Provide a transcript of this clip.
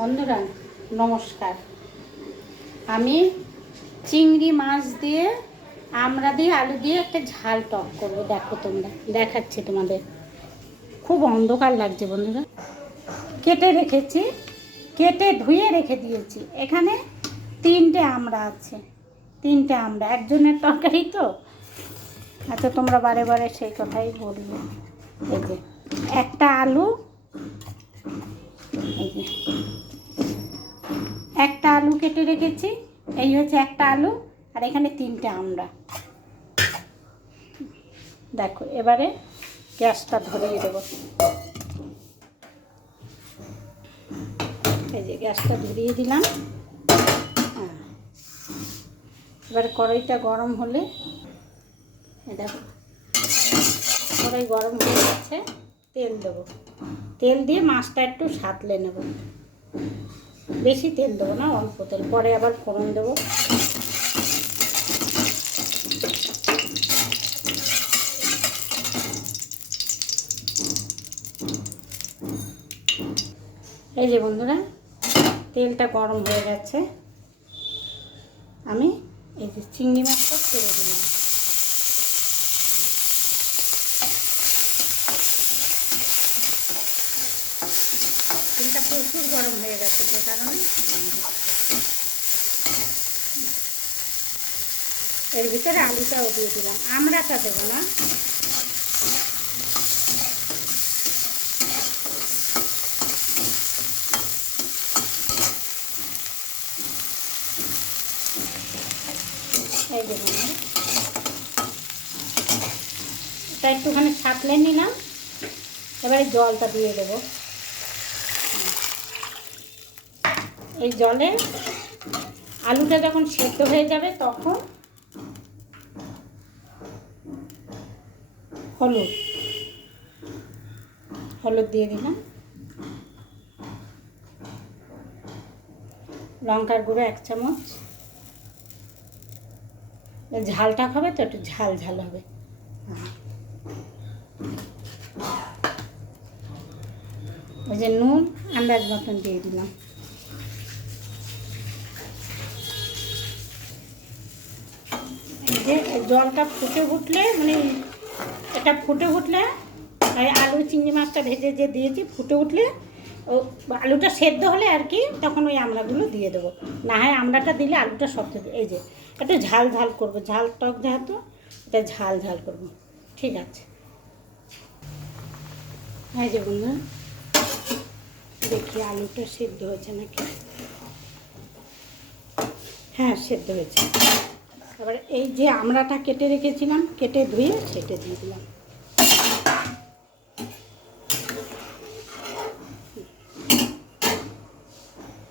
বন্ধুরা নমস্কার। আমি চিংড়ি মাছ দিয়ে আমড়া দিয়ে আলু দিয়ে একটা ঝাল টক করবো। দেখো তোমরা, দেখাচ্ছি তোমাদের। খুব অন্ধকার লাগছে বন্ধুরা। কেটে রেখেছি, কেটে ধুয়ে রেখে দিয়েছি। এখানে 3টে আমড়া আছে, 3টে আমড়া, একজনের তরকারি তো। আচ্ছা, তোমরা বারে বারে সেই কথাই বলবে। এই যে একটা আলু, এই যে একটা আলু কেটে রেখেছি। এই হচ্ছে একটা আলু, আর এখানে 3টে আমড়া। দেখো, এবারে গ্যাসটা ধরিয়ে দেবো। এই যে গ্যাসটা ধরিয়ে দিলাম। এবারে কড়াইটা গরম হলে, দেখো কড়াই গরম হয়ে যাচ্ছে, তেল দেবো। তেল দিয়ে মাছটা একটু সাঁতলে নেব। বেশি তেল দেবো না, অল্প তেল। পরে আবার ফোড়ন দেবো। এই যে বন্ধুরা, তেলটা গরম হয়ে গেছে। আমি এই যে চিংড়ি মাছটা ছেড়ে দিলাম। তেলটা প্রচুর গরম হয়ে গেছে, যে কারণে এর ভিতরে আলুটাও দিয়ে দিলাম। আমড়াটা দেবো না। এই যে এটা একটুখানি সাঁতলে নিলাম। এবারে জলটা দিয়ে দেবো। এই জলে আলুটা যখন সেদ্ধ হয়ে যাবে, তখন হলুদ দিয়ে দিলাম। লঙ্কার গুঁড়ো 1 চামচ। ঝালটা খাবে তো, একটু ঝাল ঝাল হবে। ওই যে নুন আন্দাজ মতন দিয়ে দিলাম। যে জলটা ফুটে উঠলে, মানে এটা ফুটে উঠলে, আলু চিংড়ি মাছটা ভেজে যে দিয়েছি, ফুটে উঠলে ও আলুটা সেদ্ধ হলে আর কি, তখন ওই আমড়াগুলো দিয়ে দেবো। না হয় আমড়াটা দিলে আলুটা শক্ত। এই যে একটু ঝাল ঝাল করবো, ঝাল টক যেহেতু, এটা ঝাল ঝাল করবো। ঠিক আছে। এই যে বন্ধুরা, দেখি আলুটা সেদ্ধ হয়েছে নাকি। হ্যাঁ, সেদ্ধ হয়েছে। এবার এই যে আমড়াটা কেটে রেখেছিলাম, কেটে ধুয়ে সেটে দিয়ে দিলাম।